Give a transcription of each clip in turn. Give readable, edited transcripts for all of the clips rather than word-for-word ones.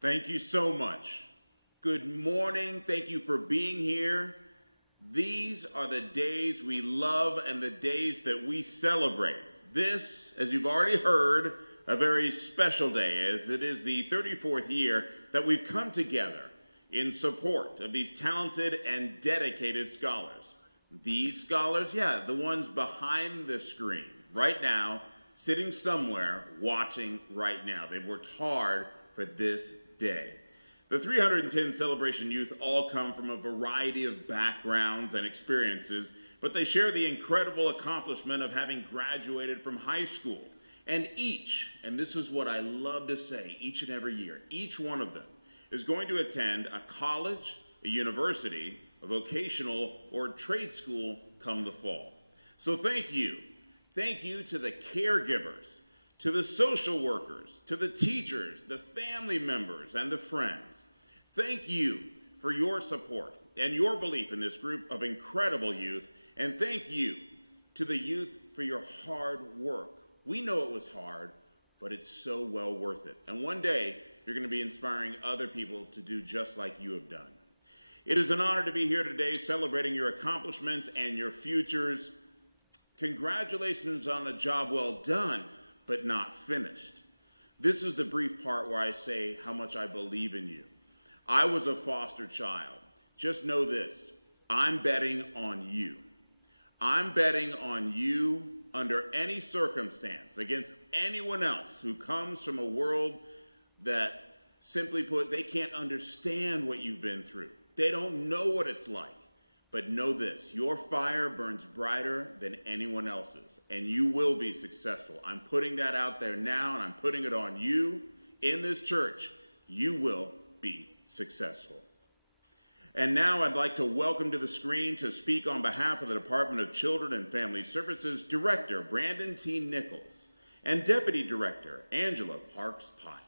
Thank you so much. Good morning. Thank you for being here. These are the days we love and the days that we celebrate. This, as you've already heard, a very special day, as it is the 34th year that we've come together in support of these talented and dedicated scholars. These scholars, the ones behind the screen right now, sitting somewhere watching right now. They've worked hard for this day. The 310 Celebration youth all come from a variety of backgrounds and experiences, but they share the incredible accomplishment of having graduated from high school. And each, and this is what I love to say each and every year, each one of them is going to attend a college, a university, a vocational, or trade school come the fall. So thank you. Thank you to the caregivers, to the social workers, to the teachers, the family members, and the friends. Thank you for your support and your belief in this group of incredible youth, and thank you to the youth for your hard work. We know it was hard, but it's so well worth it. And one day, you're going to be inspiring other people to do just like you have done. It is an honor to be here today celebrating your accomplishments and your futures. Congratulations on a job well done, but not finished. This is the brief part where I say how much I believe in you. I was a foster child. Just know this, I'm betting on you. I'm betting on you under any circumstance against anyone else who comes from a world that, simply put, they can't understand what you've been through. They don't know what it's like. But know this, your fire burns brighter than anyone else's, and you will be successful. I'm putting that out there now, and I'm putting it on you in this church. You will be successful. And now I'd like to welcome to the screen to speak on behalf of the Department of Children and Family Services Director Brandon T. Nichols and Deputy Director Angela Parks-Piles.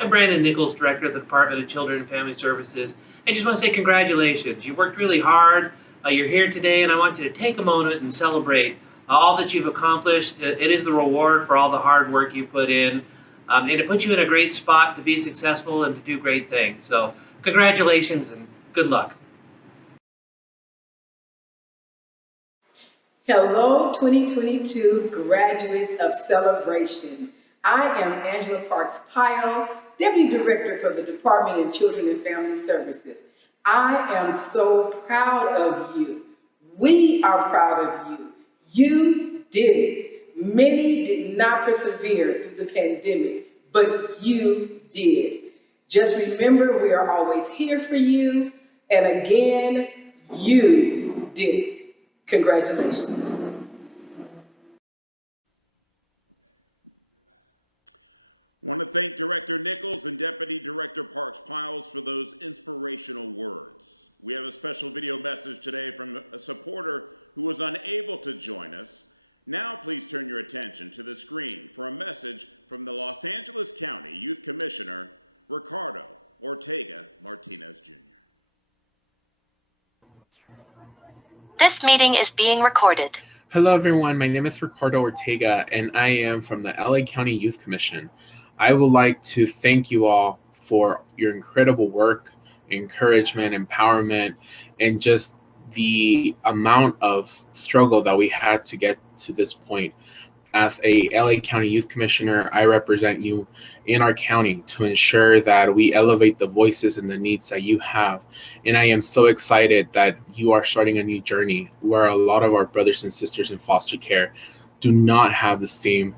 I'm Brandon Nichols, Director of the Department of Children and Family Services. I just want to say congratulations. You've worked really hard. You're here today, and I want you to take a moment and celebrate all that you've accomplished. It is the reward for all the hard work you put in, and it puts you in a great spot to be successful and to do great things. So congratulations and good luck. Hello, 2022 graduates of Celebration. I am Angela Parks-Piles, Deputy Director for the Department of Children and Family Services. I am so proud of you. We are proud of you. You did it. Many did not persevere through the pandemic, but you did. Just remember, we are always here for you. And again, you did it. Congratulations. I want to thank Director Nichols and Deputy Director Parks-Piles for those inspirational words. We have a special video message today from a supporter who was unable to join us. Now please turn your attention to the screen for a message from the Los Angeles County Youth Commissioner, Ricardo Ortega Martinez Jr. This meeting is being recorded. Hello everyone, my name is Ricardo Ortega and I am from the LA County Youth Commission. I would like to thank you all for your incredible work, encouragement, empowerment, and just the amount of struggle that we had to get to this point. As a LA County Youth Commissioner, I represent you in our county to ensure that we elevate the voices and the needs that you have. And I am so excited that you are starting a new journey where a lot of our brothers and sisters in foster care do not have the same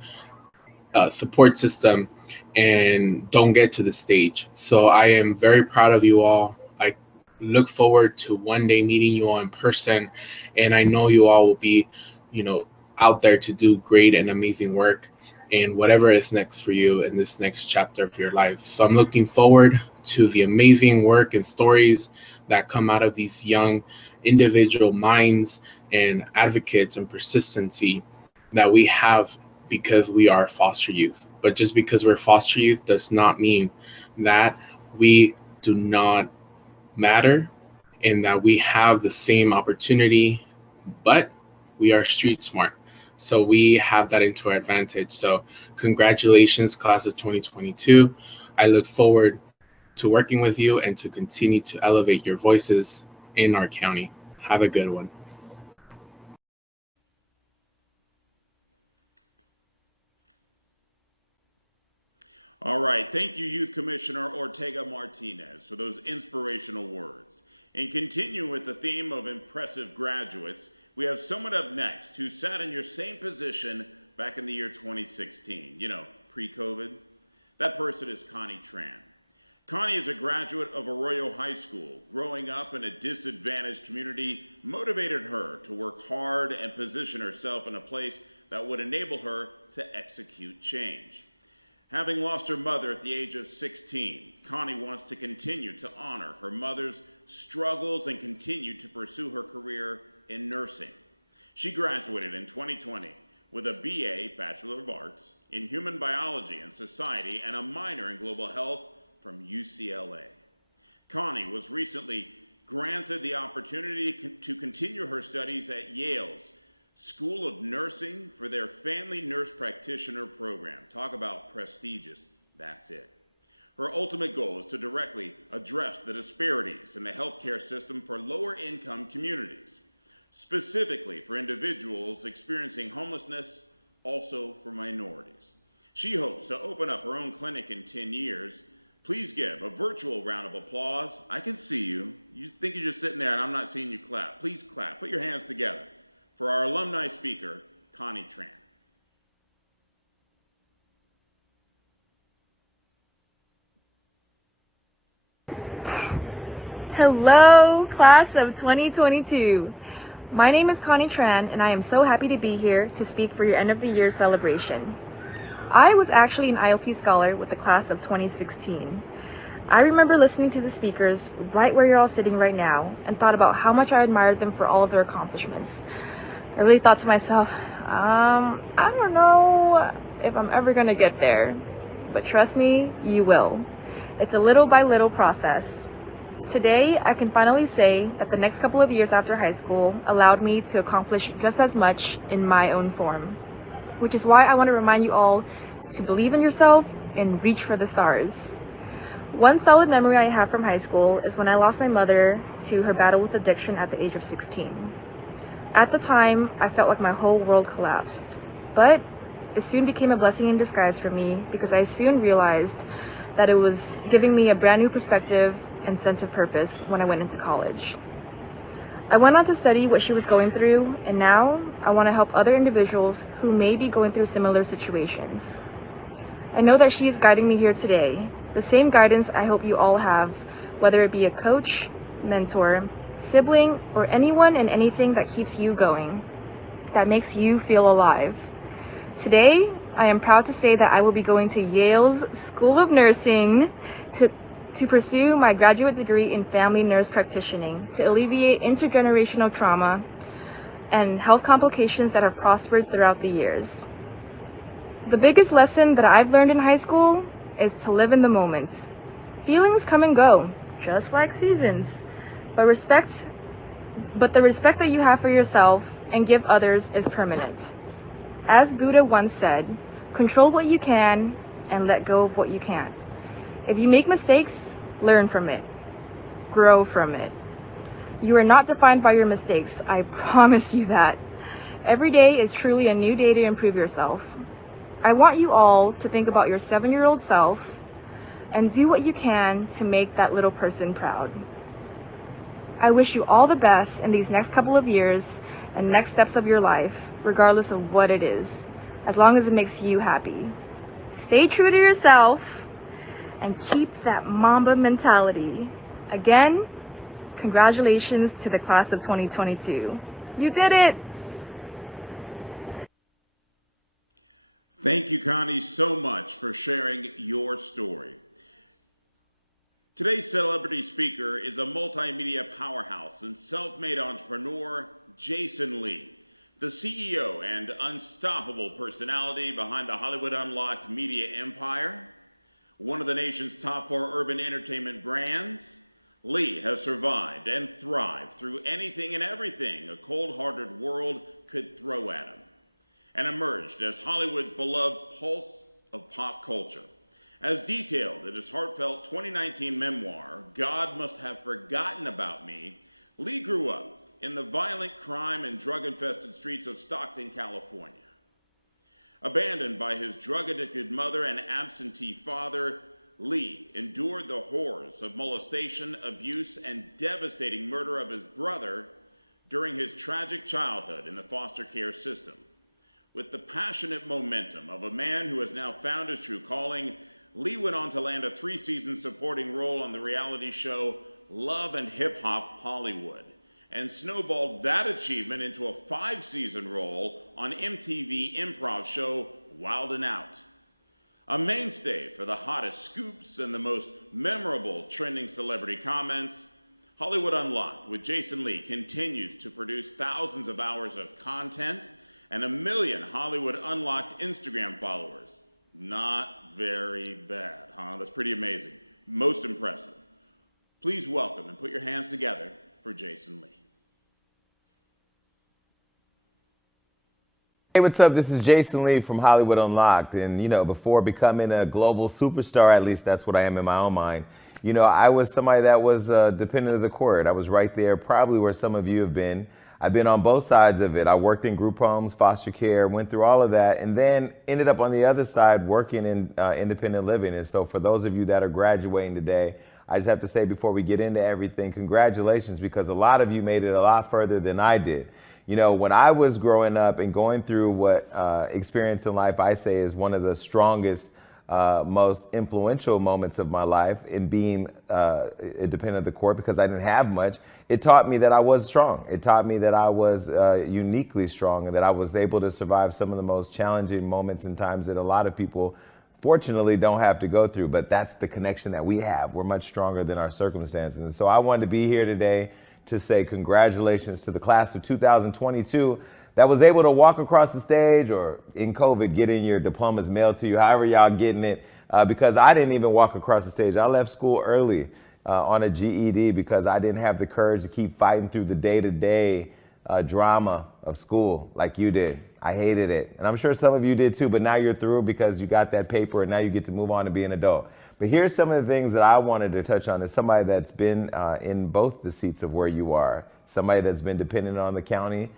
support system and don't get to the stage. So I am very proud of you all. I look forward to one day meeting you all in person, and I know you all will be, out there to do great and amazing work and whatever is next for you in this next chapter of your life. So I'm looking forward to the amazing work and stories that come out of these young individual minds and advocates and persistency that we have because we are foster youth. But just because we're foster youth does not mean that we do not matter and that we have the same opportunity, but we are street smart. So we have that into our advantage. So congratulations, class of 2022. I look forward to working with you and to continue to elevate your voices in our county. Have a good one. All right, thank you, Youth Commissioner Ortega Martinez, for those inspirational words. And continue with the theme of impressive graduates, we have someone up next who sat in your same position back in the year 2016, pre-COVID. That person is Connie Tran. Connie is a graduate of Arroyo High School. Growing up in a disadvantaged community motivated her to work hard and position herself in a place that would enable her to execute change. Having lost her mother at the age of 16, Connie wants to continue to honor her mother's struggles and continue to pursue her career in nursing. She graduated in 2020 with a BA, Bachelor of Arts, in Human Biology and Society and a minor in Global Health from UCLA. Connie was recently granted the opportunity to continue her studies at Yale's School of Nursing for their Family Nurse Practitioner program. Talk about prestigious, that's it. Her ultimate goal is to directly address the disparities in the healthcare system for lower income communities, specifically for individuals experiencing homelessness, also for minorities. She hopes to open up her own clinic in 10 years. Please give a virtual round of applause. I can see you. You think you're just sitting there and I'm not seeing you clap. Please clap. Put your hands together for our alumni speaker, Connie Tran. Hello, class of 2022. My name is Connie Tran, and I am so happy to be here to speak for your end of the year celebration. I was actually an IOP scholar with the class of 2016. I remember listening to the speakers right where you're all sitting right now and thought about how much I admired them for all of their accomplishments. I really thought to myself, I don't know if I'm ever gonna get there, but trust me, you will. It's a little by little process. Today, I can finally say that the next couple of years after high school allowed me to accomplish just as much in my own form, which is why I want to remind you all to believe in yourself and reach for the stars. One solid memory I have from high school is when I lost my mother to her battle with addiction at the age of 16. At the time, I felt like my whole world collapsed, but it soon became a blessing in disguise for me because I soon realized that it was giving me a brand new perspective and sense of purpose when I went into college. I went on to study what she was going through, and now I want to help other individuals who may be going through similar situations. I know that she is guiding me here today, the same guidance I hope you all have, whether it be a coach, mentor, sibling, or anyone and anything that keeps you going, that makes you feel alive. Today, I am proud to say that I will be going to Yale's School of Nursing to pursue my graduate degree in family nurse practitioning to alleviate intergenerational trauma and health complications that have prospered throughout the years. The biggest lesson that I've learned in high school is to live in the moment. Feelings come and go, just like seasons, but the respect that you have for yourself and give others is permanent. As Buddha once said, control what you can and let go of what you can't. If you make mistakes, learn from it. Grow from it. You are not defined by your mistakes, I promise you that. Every day is truly a new day to improve yourself. I want you all to think about your 7-year-old self and do what you can to make that little person proud. I wish you all the best in these next couple of years and next steps of your life, regardless of what it is, as long as it makes you happy. Stay true to yourself and keep that Mamba mentality. Again, congratulations to the class of 2022. You did it! Thank you, Connie, so much for sharing your story. Today's celebrity speaker is a multimedia powerhouse and self-made entrepreneur, Jason Lee, the CEO and unstoppable personality behind the Hollywood Unlocked media empire, one of the nation's top 4 urban entertainment brands, Lee has survived and thrived through anything and everything a cold-hearted world could throw at him, and emerged as Hollywood's beloved pulse of pop culture. As detailed in his heartfelt 2019 memoir, God Must Have Forgotten About Me, Lee grew up in the violent crime and drug-infested streets of Stockton, California. Abandoned by his drug-addicted mother and absentee father, Lee endured the horrors of molestation, abuse, and devastating murder of his brother during his tragic childhood in the foster care system. With the passionate momentum of a man who has now found his true calling, Lee went on to land a 3-season supporting role on the reality show Love and Hip Hop Hollywood, and snowballed that achievement into a 5-season role on MTV improv show Wild 'N Out. A mainstay for the hottest scoops and the most memorable trending celebrity comments, Hollywood Unlocked with Jason Lee continues to produce thousands of hours of content and 1 million Hollywood Unlocked Instagram followers. Not very bad, huh? That's pretty amazing. Most impressive. Please welcome and put your hands together for Jason Lee. Hey, what's up? This is Jason Lee from Hollywood Unlocked. And, before becoming a global superstar, at least that's what I am in my own mind, I was somebody that was dependent of the court. I was right there, probably where some of you have been. I've been on both sides of it. I worked in group homes, foster care, went through all of that, and then ended up on the other side working in independent living. And so for those of you that are graduating today, I just have to say before we get into everything, congratulations, because a lot of you made it a lot further than I did. When I was growing up and going through what experience in life I say is one of the strongest, most influential moments of my life in being independent of the court, because I didn't have much, it taught me that I was strong. It taught me that I was uniquely strong and that I was able to survive some of the most challenging moments and times that a lot of people fortunately don't have to go through. But that's the connection that we have. We're much stronger than our circumstances. And so I wanted to be here today to say congratulations to the class of 2022 that was able to walk across the stage, or in COVID, getting your diplomas mailed to you, however y'all getting it, because I didn't even walk across the stage. I left school early on a GED because I didn't have the courage to keep fighting through the day-to-day drama of school like you did. I hated it. And I'm sure some of you did too, but now you're through because you got that paper and now you get to move on and be an adult. But here's some of the things that I wanted to touch on as somebody that's been in both the seats of where you are, somebody that's been dependent on the county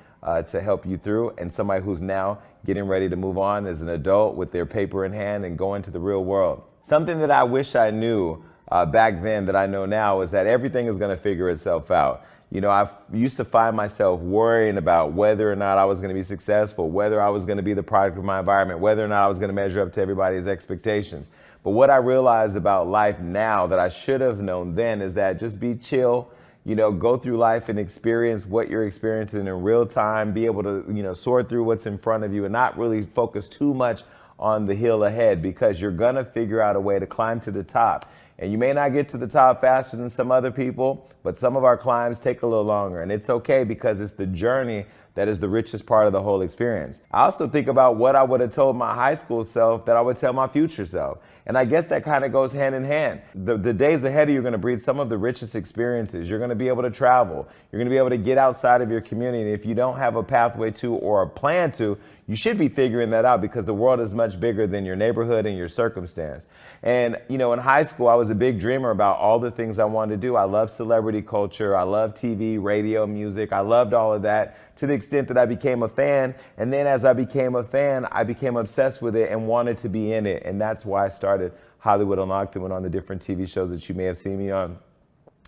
to help you through, and somebody who's now getting ready to move on as an adult with their paper in hand and go into the real world. Something that I wish I knew back then that I know now is that everything is going to figure itself out. I used to find myself worrying about whether or not I was going to be successful, whether I was going to be the product of my environment, whether or not I was going to measure up to everybody's expectations. But what I realized about life now that I should have known then is that just be chill, go through life and experience what you're experiencing in real time, be able to, sort through what's in front of you and not really focus too much on the hill ahead, because you're going to figure out a way to climb to the top. And you may not get to the top faster than some other people, but some of our climbs take a little longer, and it's okay, because it's the journey that is the richest part of the whole experience. I also think about what I would have told my high school self that I would tell my future self. And I guess that kind of goes hand in hand. The days ahead of you are going to breed some of the richest experiences. You're going to be able to travel. You're going to be able to get outside of your community. And if you don't have a pathway to or a plan to, you should be figuring that out, because the world is much bigger than your neighborhood and your circumstance. And, in high school, I was a big dreamer about all the things I wanted to do. I loved celebrity culture. I loved TV, radio, music. I loved all of that, to the extent that I became a fan. And then as I became a fan, I became obsessed with it and wanted to be in it. And that's why I started Hollywood Unlocked and went on the different TV shows that you may have seen me on.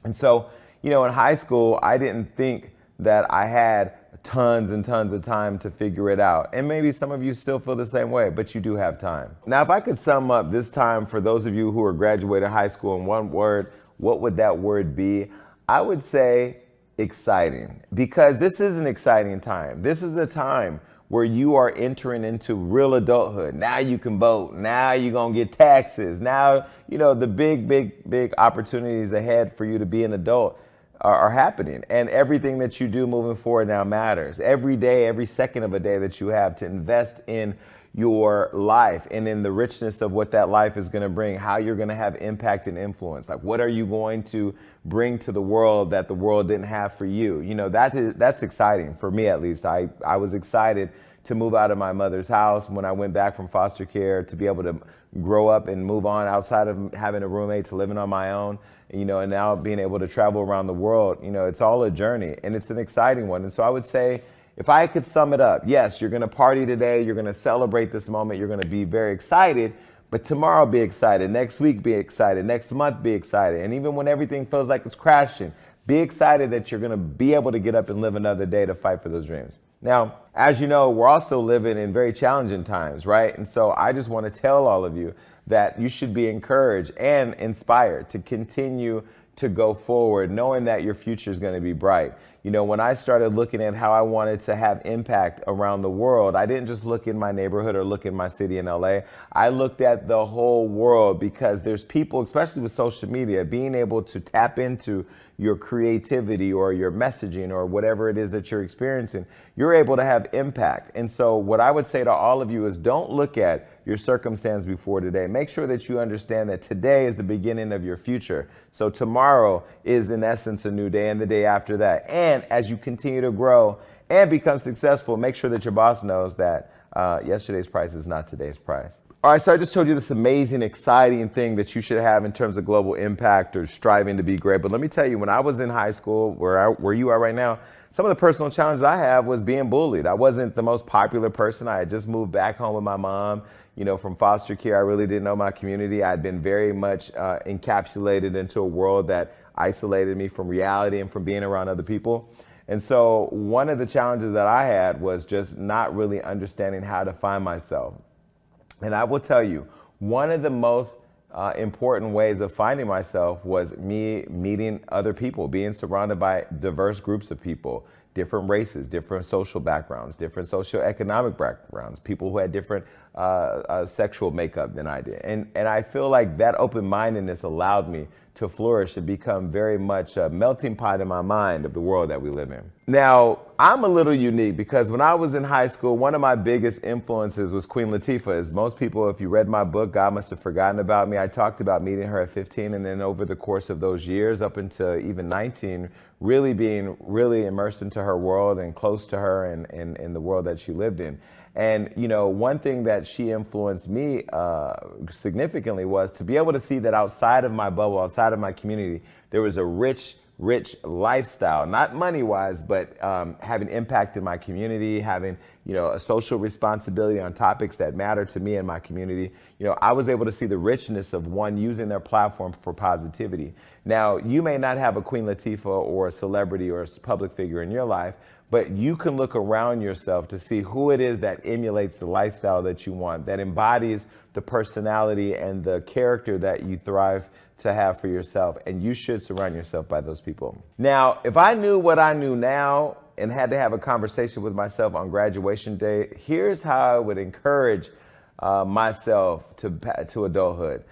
And so, in high school, I didn't think that I had tons and tons of time to figure it out. And maybe some of you still feel the same way, but you do have time. Now, if I could sum up this time for those of you who are graduating high school in one word, what would that word be? I would say exciting, because this is an exciting time. This is a time where you are entering into real adulthood. Now you can vote. Now you're going to get taxes. Now, the big opportunities ahead for you to be an adult are happening, and everything that you do moving forward now matters. Every day, every second of a day that you have to invest in your life and in the richness of what that life is going to bring, how you're going to have impact and influence. Like, what are you going to bring to the world that the world didn't have for you? You know, that's exciting for me, at least. I was excited to move out of my mother's house when I went back from foster care, to be able to grow up and move on outside of having a roommate, to living on my own, you know, and now being able to travel around the world. You know, it's all a journey, and it's an exciting one. And so I would say, if I could sum it up, yes, you're going to party today, you're going to celebrate this moment, you're going to be very excited, but tomorrow be excited, next week be excited, next month be excited, and even when everything feels like it's crashing, be excited that you're going to be able to get up and live another day to fight for those dreams. Now, as you know, we're also living in very challenging times, right? And so I just want to tell all of you that you should be encouraged and inspired to continue to go forward, knowing that your future is going to be bright. You know, when I started looking at how I wanted to have impact around the world, I didn't just look in my neighborhood or look in my city in LA. I looked at the whole world, because there's people, especially with social media, being able to tap into your creativity or your messaging or whatever it is that you're experiencing, you're able to have impact. And so what I would say to all of you is, don't look at your circumstance before today. Make sure that you understand that today is the beginning of your future. So tomorrow is in essence a new day, and the day after that. And as you continue to grow and become successful, make sure that your boss knows that yesterday's price is not today's price. All right, so I just told you this amazing, exciting thing that you should have in terms of global impact or striving to be great. But let me tell you, when I was in high school, where you are right now, some of the personal challenges I have was being bullied. I wasn't the most popular person. I had just moved back home with my mom, you know, from foster care. I really didn't know my community. I had been very much encapsulated into a world that isolated me from reality and from being around other people. And so one of the challenges that I had was just not really understanding how to find myself. And I will tell you, one of the most important ways of finding myself was me meeting other people, being surrounded by diverse groups of people, different races, different social backgrounds, different socioeconomic backgrounds, people who had different sexual makeup than I did. And I feel like that open-mindedness allowed me to flourish and become very much a melting pot in my mind of the world that we live in. Now, I'm a little unique because when I was in high school, one of my biggest influences was Queen Latifah. As most people, if you read my book, God Must Have Forgotten About Me, I talked about meeting her at 15, and then over the course of those years, up until even 19, really being really immersed into her world and close to her and the world that she lived in. And, you know, one thing that she influenced me significantly was to be able to see that outside of my bubble, outside of my community, there was a rich lifestyle, not money-wise, but having impact in my community, having, you know, a social responsibility on topics that matter to me and my community. You know, I was able to see the richness of one using their platform for positivity. Now, you may not have a Queen Latifah or a celebrity or a public figure in your life, but you can look around yourself to see who it is that emulates the lifestyle that you want, that embodies the personality and the character that you thrive to have for yourself. And you should surround yourself by those people. Now, if I knew what I knew now and had to have a conversation with myself on graduation day, here's how I would encourage myself to adulthood.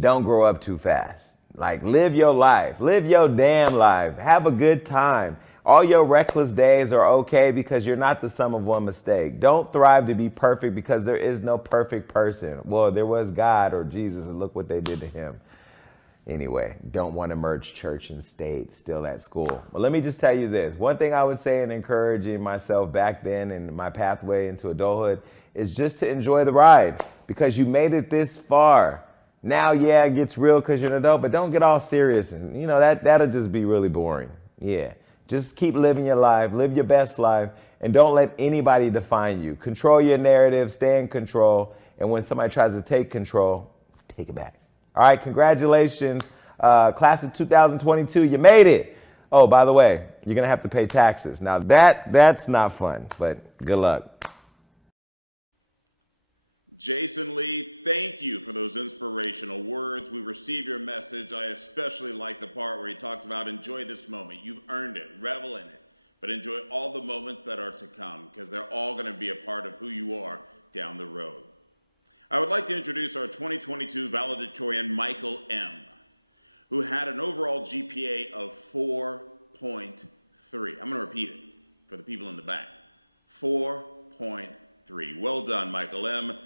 Don't grow up too fast. Like, live your life, live your damn life, have a good time. All your reckless days are okay because you're not the sum of one mistake. Don't thrive to be perfect because there is no perfect person. Well, there was God or Jesus, and look what they did to him. Anyway, don't want to merge church and state, still at school. But let me just tell you this. One thing I would say in encouraging myself back then in my pathway into adulthood is just to enjoy the ride, because you made it this far. Now, yeah, it gets real because you're an adult, but don't get all serious. And, you know, that'll just be really boring. Yeah. Just keep living your life, live your best life, and don't let anybody define you. Control your narrative, stay in control, and when somebody tries to take control, take it back. All right, congratulations, class of 2022, you made it. Oh, by the way, you're gonna have to pay taxes. Now that's not fun, but good luck. Jason Lee, thank you for those inspirational words. We receive your message. I especially like the part where he talked about enjoy this moment. You've earned it, revel in it, but enjoy all the moments that are to come, because they're all going to be a part of who you are down the road. I would like to introduce our 2022 valedictorian, Michael M., who had an overall GPA of 4.3. I'm going to repeat it for the people in the back. 4.3. 4.3. Well done, Michael M.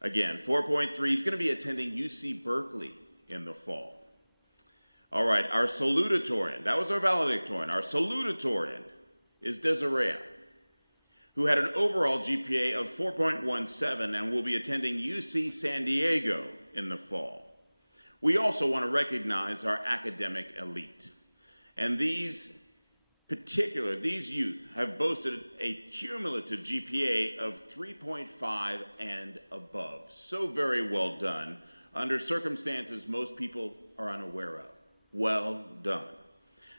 Again, 4.3. He's going to be attending UC Berkeley in the fall. All right, our salutatorian. That was our valedictorian. Our salutatorian is Desiree, who had an overall GPA of 4.17 and will be attending UC San Diego in the fall. We also want to recognize our academic elite. And these youth have boasted a cumulative GPA of 3.5 and above. So very well done, under circumstances most people are unaware of. Well done.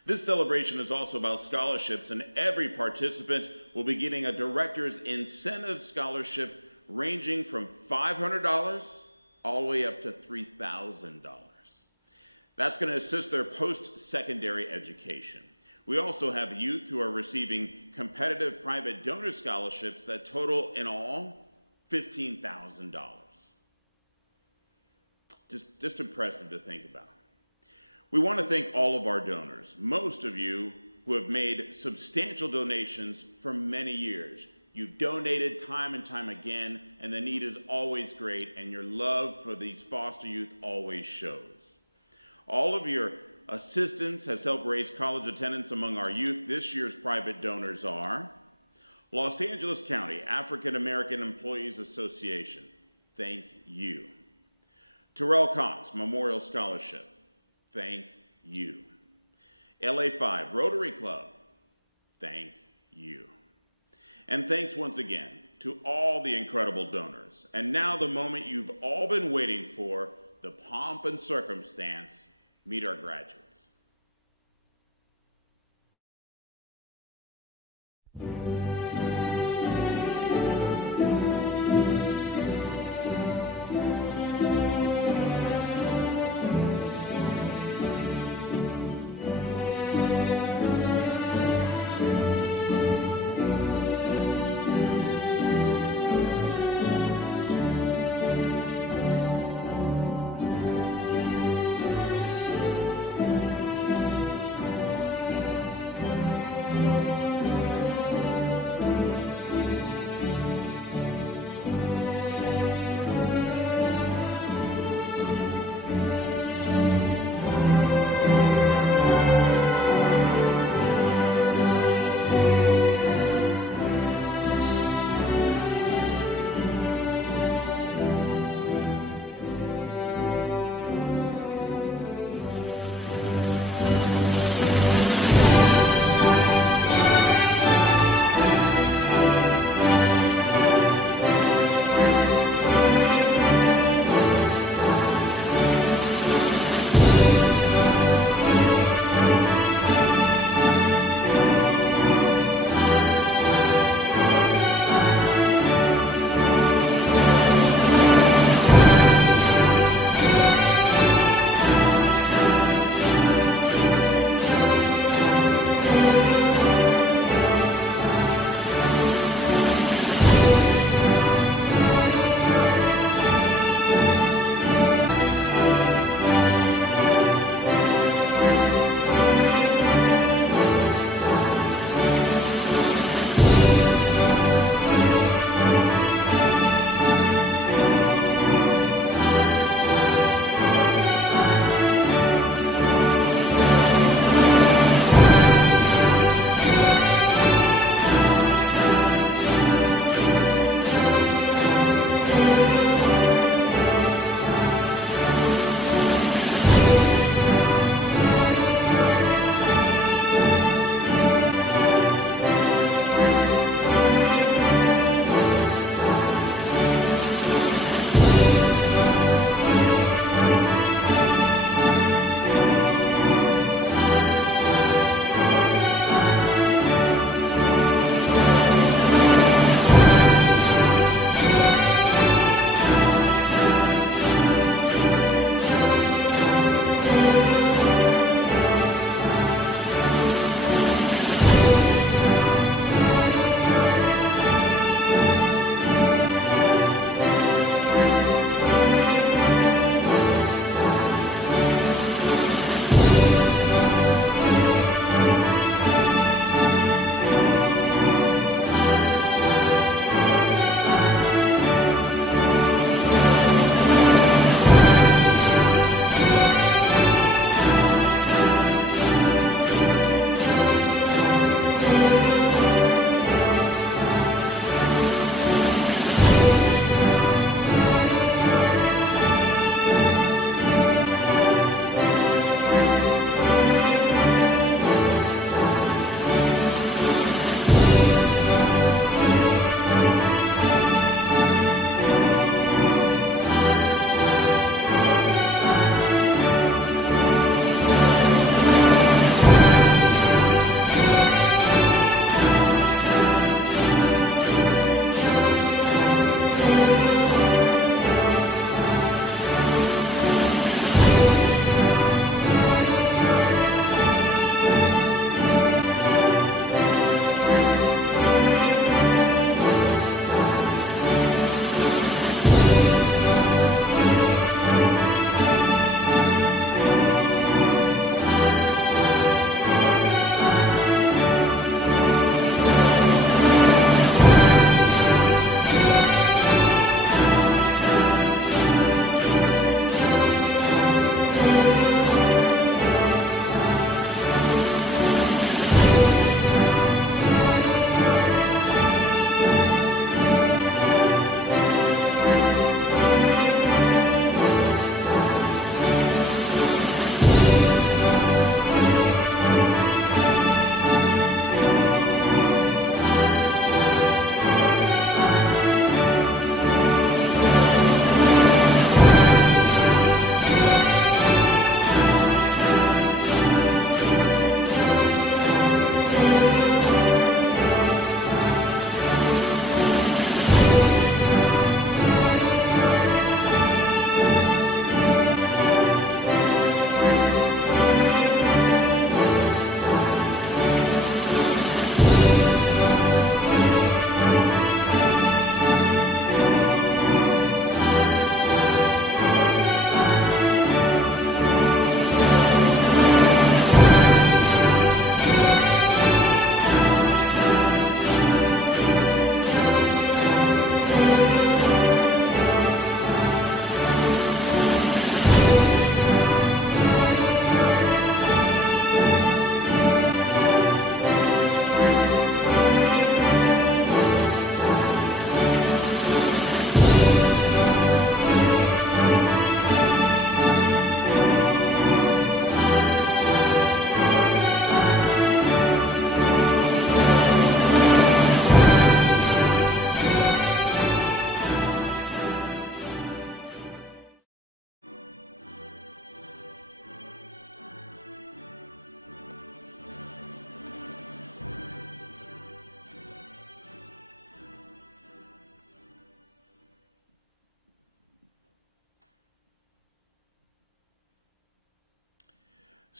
This celebration is also about scholarships, and every participant will be getting a director's incentive scholarship ranging from $500 all the way up to $3,000. That's going to assist their post-secondary education. We also have youth who are receiving competitive private donor scholarships that total in all $15,000. Just impressive to think about. We want to thank all of our donors, most of you who have made substantial donations for many years. You've donated time and time again, and the need is always great, and your love for these foster youth always shows. All of your assistance has helped raise college attendance among our youth. This year's private donors are Los Angeles County African American Employees Association. Thank you. Terrell Cox Memorial Scholarship. Thank you. LA5 Rotary Club. Thank you. And thanks once again to all the incredible donors. And now the moment you've all been waiting for, the pomp and circumstance. Meet our graduates.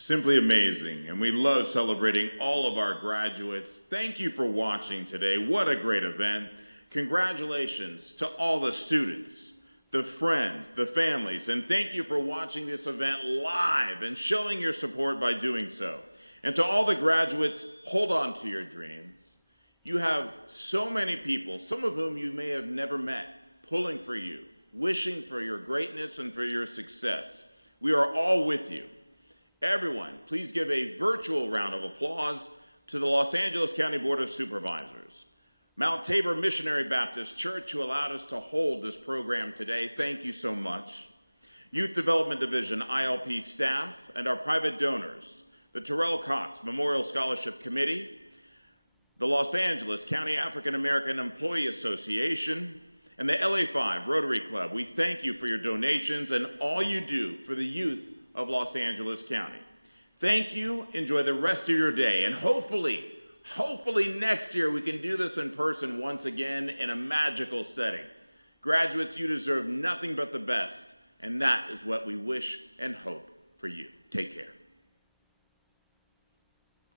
Simply amazing, and we love celebrating all of our graduates. Thank you for watching today. What a great event. Congratulations to all the students, the friends, the families, and thank you for watching this event live and showing your support by doing so. And to all the graduates, hold on to your dreams. You have so many people, some of whom you may have never met, pulling for you, wishing for your greatness and for your success. We are all with you. Everyone, please give a virtual round of applause to the Los Angeles County Board of Supervisors, Mount Tabor Missionary Baptist Church, who allowed us to hold this program today. Thank you so much. Youth Development Division, ILP staff, and our private donors, the Terrell Cox Memorial Scholarship Committee, the Los Angeles County African American Employee Association, and the LA5 Rotary Club. We thank you for your donations and all you do for the youth of Los Angeles County. Thank you. Enjoy the rest of your day. And hopefully next year we can do this in person once again in a magical setting. Graduates, you deserve nothing but the best. And that is what we wish and hope for you. Take care.